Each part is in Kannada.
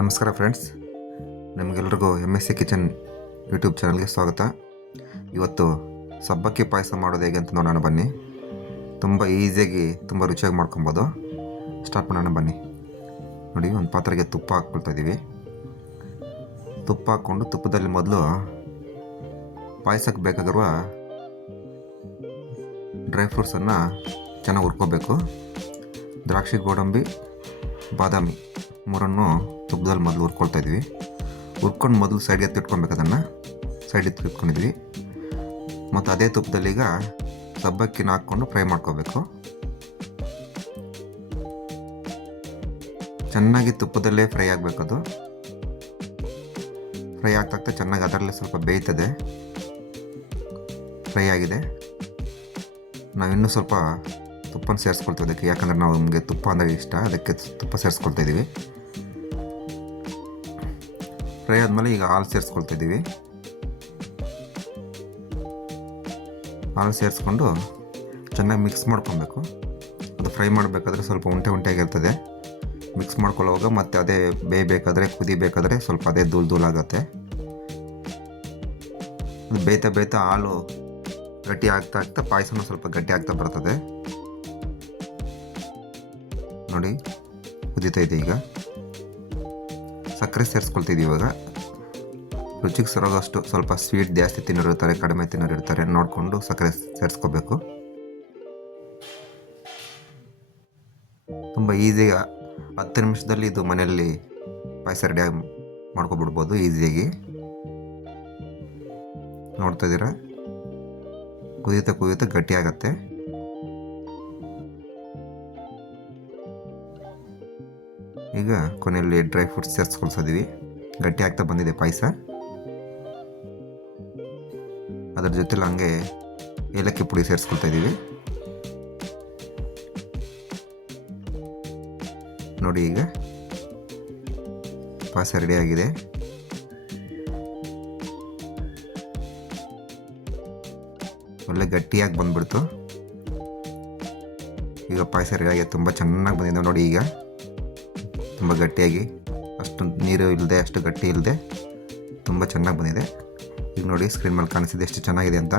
ನಮಸ್ಕಾರ ಫ್ರೆಂಡ್ಸ್, ನಿಮಗೆಲ್ರಿಗೂ MSC ಕಿಚನ್ ಯೂಟ್ಯೂಬ್ ಚಾನಲ್ಗೆ ಸ್ವಾಗತ. ಇವತ್ತು ಸಬ್ಬಕ್ಕಿ ಪಾಯಸ ಮಾಡೋದು ಹೇಗೆ ಅಂತ ನೋಡೋಣ ಬನ್ನಿ. ತುಂಬ ಈಸಿಯಾಗಿ ತುಂಬ ರುಚಿಯಾಗಿ ಮಾಡ್ಕೊಬೋದು. ಸ್ಟಾರ್ಟ್ ಮಾಡೋಣ ಬನ್ನಿ. ನೋಡಿ, ಒಂದು ಪಾತ್ರೆಗೆ ತುಪ್ಪ ಹಾಕ್ಕೊಳ್ತಾ ಇದ್ದೀವಿ. ತುಪ್ಪ ಹಾಕ್ಕೊಂಡು ತುಪ್ಪದಲ್ಲಿ ಮೊದಲು ಪಾಯಸಕ್ಕೆ ಬೇಕಾಗಿರುವ ಡ್ರೈ ಫ್ರೂಟ್ಸನ್ನು ಚೆನ್ನಾಗಿ ಹುರ್ಕೋಬೇಕು. ದ್ರಾಕ್ಷಿ, ಗೋಡಂಬಿ, ಬಾದಾಮಿ ಮೂರನ್ನು ತುಪ್ಪದಲ್ಲಿ ಮೊದಲು ಹುರ್ಕೊಳ್ತಾ ಇದ್ವಿ. ಹುರ್ಕೊಂಡು ಮೊದಲು ಸೈಡ್ ಎತ್ತಿಟ್ಕೊಬೇಕು, ಅದನ್ನು ಸೈಡ್ ಎತ್ತಿಟ್ಕೊಂಡಿದ್ವಿ. ಮತ್ತು ಅದೇ ತುಪ್ಪದಲ್ಲಿ ಈಗ ಸಬ್ಬಕ್ಕಿನ ಹಾಕ್ಕೊಂಡು ಫ್ರೈ ಮಾಡ್ಕೋಬೇಕು. ಚೆನ್ನಾಗಿ ತುಪ್ಪದಲ್ಲೇ ಫ್ರೈ ಆಗಬೇಕದು. ಫ್ರೈ ಆಗ್ತಾ ಚೆನ್ನಾಗಿ ಅದರಲ್ಲೇ ಸ್ವಲ್ಪ ಬೇಯ್ತದೆ. ಫ್ರೈ ಆಗಿದೆ. ನಾವಿನ್ನೂ ಸ್ವಲ್ಪ ತುಪ್ಪನ ಸೇರಿಸ್ಕೊಳ್ತಾ ಇದಕ್ಕೆ, ಯಾಕಂದರೆ ನಮಗೆ ತುಪ್ಪ ಅಂದರೆ ಇಷ್ಟ, ಅದಕ್ಕೆ ತುಪ್ಪ ಸೇರಿಸ್ಕೊಳ್ತಾ ಇದ್ದೀವಿ. ಫ್ರೈ ಆದಮೇಲೆ ಈಗ ಹಾಲು ಸೇರಿಸ್ಕೊಳ್ತಾ ಇದ್ದೀವಿ. ಹಾಲು ಸೇರಿಸ್ಕೊಂಡು ಚೆನ್ನಾಗಿ ಮಿಕ್ಸ್ ಮಾಡ್ಕೊಬೇಕು. ಅದು ಫ್ರೈ ಮಾಡಬೇಕಾದ್ರೆ ಸ್ವಲ್ಪ ಉಂಟೆಯಾಗಿರ್ತದೆ. ಮಿಕ್ಸ್ ಮಾಡ್ಕೊಳ್ಳುವಾಗ ಮತ್ತು ಅದೇ ಬೇಯಬೇಕಾದ್ರೆ, ಕುದಿಬೇಕಾದ್ರೆ ಸ್ವಲ್ಪ ಅದೇ ಧೂಳು ಆಗುತ್ತೆ. ಅದು ಬೇಯ್ತಾ ಹಾಲು ಗಟ್ಟಿ ಆಗ್ತಾ ಪಾಯಸನೂ ಸ್ವಲ್ಪ ಗಟ್ಟಿ ಆಗ್ತಾ ಬರ್ತದೆ. ನೋಡಿ, ಕುದೀತಾ ಇದೆ. ಈಗ ಸಕ್ಕರೆ ಸೇರಿಸ್ಕೊಳ್ತಿದ್ದೀವಿ. ಇವಾಗ ರುಚಿಗೆ ಸರೋಗಷ್ಟು, ಸ್ವಲ್ಪ ಸ್ವೀಟ್ ಜಾಸ್ತಿ ತಿನ್ನೋರು ಇರ್ತಾರೆ, ಕಡಿಮೆ ತಿನ್ನೋರು ಇರ್ತಾರೆ, ನೋಡಿಕೊಂಡು ಸಕ್ಕರೆ ಸೇರಿಸ್ಕೋಬೇಕು. ತುಂಬ ಈಸಿಯಾಗಿ 10 ನಿಮಿಷದಲ್ಲಿ ಇದು ಮನೆಯಲ್ಲಿ ಪಾಯಸ ರೆಡಿಯಾಗಿ ಮಾಡ್ಕೊಬಿಡ್ಬೋದು ಈಸಿಯಾಗಿ. ನೋಡ್ತಾ ಇದ್ದೀರಾ, ಕುದೀತಾ ಗಟ್ಟಿ ಆಗತ್ತೆ. ಈಗ ಕೊನೆಯಲ್ಲಿ ಡ್ರೈ ಫ್ರೂಟ್ಸ್ ಸೇರಿಸ್ಕೊಳ್ಸಿದ್ದೀವಿ. ಗಟ್ಟಿ ಆಗ್ತಾ ಬಂದಿದೆ ಪಾಯಸ. ಅದರ ಜೊತೆಲಿ ಹಂಗೆ ಏಲಕ್ಕಿ ಪುಡಿ ಸೇರಿಸ್ಕೊಳ್ತಾ ಇದ್ದೀವಿ. ನೋಡಿ, ಈಗ ಪಾಯಸ ರೆಡಿಯಾಗಿದೆ. ಒಳ್ಳೆ ಗಟ್ಟಿಯಾಗಿ ಬಂದ್ಬಿಡ್ತು. ಈಗ ಪಾಯಸ ರೆಡಿಯಾಗಿದೆ. ತುಂಬ ಚೆನ್ನಾಗಿ ಬಂದಿದೆ ನೋಡಿ. ಈಗ ತುಂಬ ಗಟ್ಟಿಯಾಗಿ, ಅಷ್ಟು ನೀರು ಇಲ್ಲದೆ, ಅಷ್ಟು ಗಟ್ಟಿ ಇಲ್ಲದೆ ತುಂಬ ಚೆನ್ನಾಗಿ ಬಂದಿದೆ. ಈಗ ನೋಡಿ, ಸ್ಕ್ರೀನ್ ಮೇಲೆ ಕಾಣಿಸಿದೆ ಎಷ್ಟು ಚೆನ್ನಾಗಿದೆ ಅಂತ.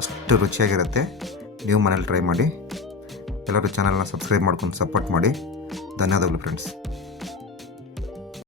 ಅಷ್ಟು ರುಚಿಯಾಗಿರುತ್ತೆ. ನೀವು ಮನೇಲಿ ಟ್ರೈ ಮಾಡಿ. ಎಲ್ಲರೂ ಚಾನಲ್ನ ಸಬ್ಸ್ಕ್ರೈಬ್ ಮಾಡ್ಕೊಂಡು ಸಪೋರ್ಟ್ ಮಾಡಿ. ಧನ್ಯವಾದಗಳು ಫ್ರೆಂಡ್ಸ್.